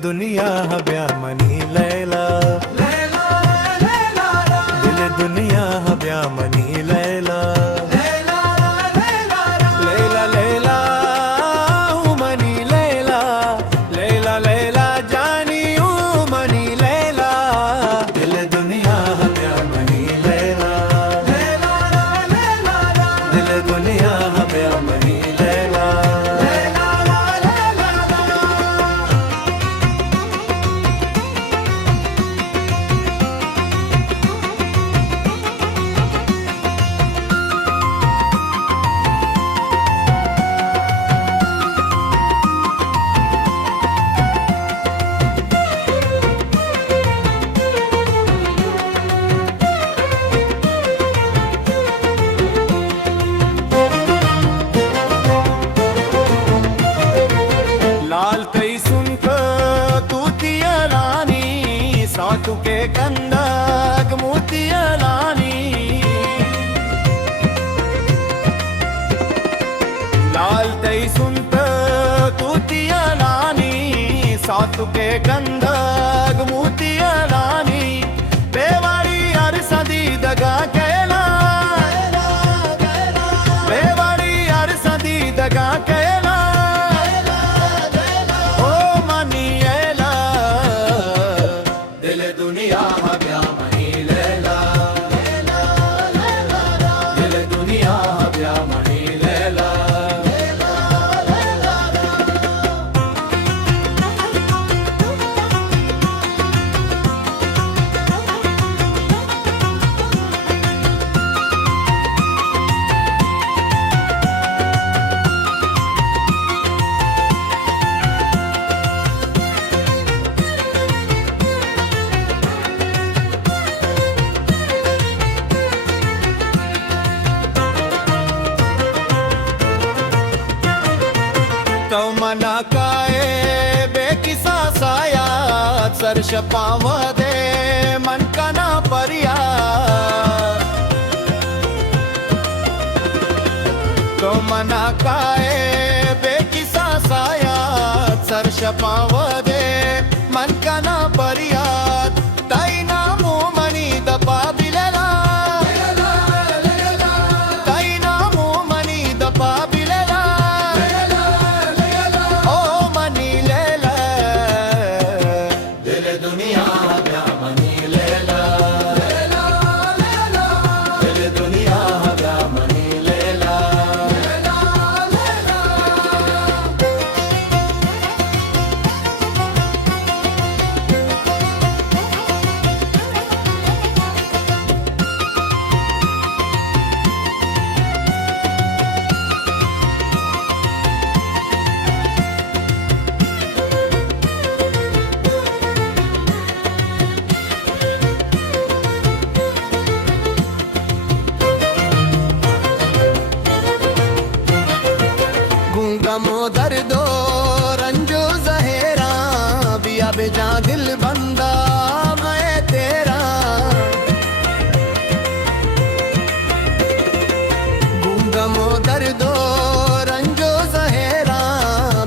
दुनिया हव्या मनी लैला, दिल दुनिया हव्या मनी लैला, लैला लैला ओ मनी लैला, लैला लैला जानी ओ मनी लैला, दिल दुनिया हव्या मनी लैला, दिल दुनिया हव्या मनी लैला। लाल कई सुनक तूतिया रानी, सातु के कंदक मोतिया रानी, लाल तई सुनक तूतिया रानी, सातु के कंदक मोतिया रानी, बेवाड़ी हर सदी दगा कैला, बेवाड़ी हर सदी दगा कैला, तो मना काए बेकिसा साया, सरश पाव दे मन का ना परिया, तो मना काए बेकिसा साया, सरश पाव दे मन का ना परिया, ताई ना मुँह मनी दपा बिलेला, ताई ना मुँह मनी दपा बिलेला, गमो दर्दो रंजो जहेरा, बिया बेजा दिल बंदा मैं तेरा, गमो दर्दो रंजो जहेरा,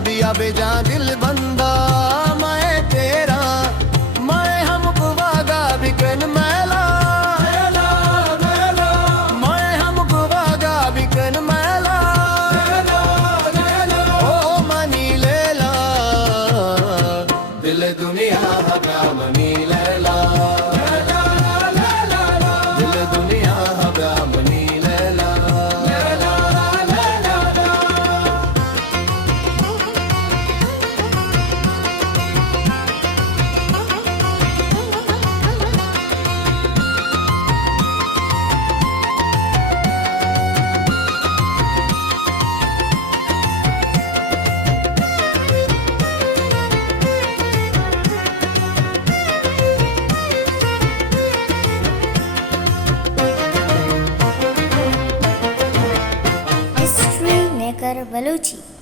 बिया बेजा दिल बंदा मैं तेरा, मैं हम गुवागा बिकन मैला, मैं हम गुवागा बिकन मैला, दिल दुनिया हव्या मनी लैला, दिल दुनिया हव्या मनी लैला। बलूची।